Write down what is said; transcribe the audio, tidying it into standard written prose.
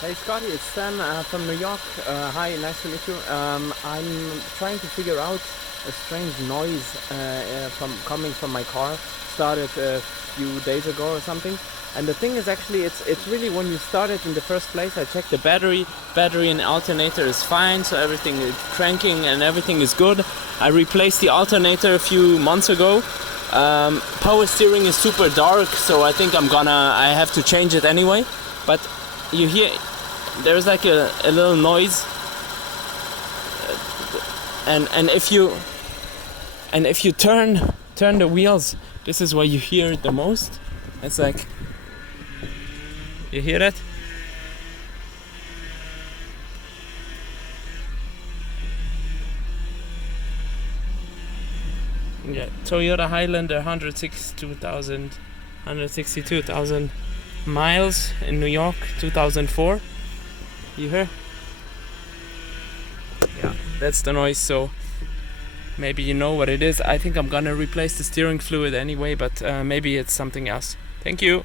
Hey Scotty, it's Sam from New York. Hi, nice to meet you. I'm trying to figure out a strange noise coming from my car. Started a few days ago or something. And the thing is actually, it's really when you start it in the first place. I checked the battery and alternator is fine, so everything is cranking and everything is good. I replaced the alternator a few months ago. Power steering is super dark, so I think I have to change it anyway. But you hear there's like a little noise, and if you turn the wheels, this is where you hear it the most. It's like, you hear that? Yeah, Toyota Highlander, 162,000 miles in New York, 2004. You hear? Yeah, that's the noise. So maybe you know what it is. I think I'm gonna replace the steering fluid anyway, but maybe it's something else. Thank you.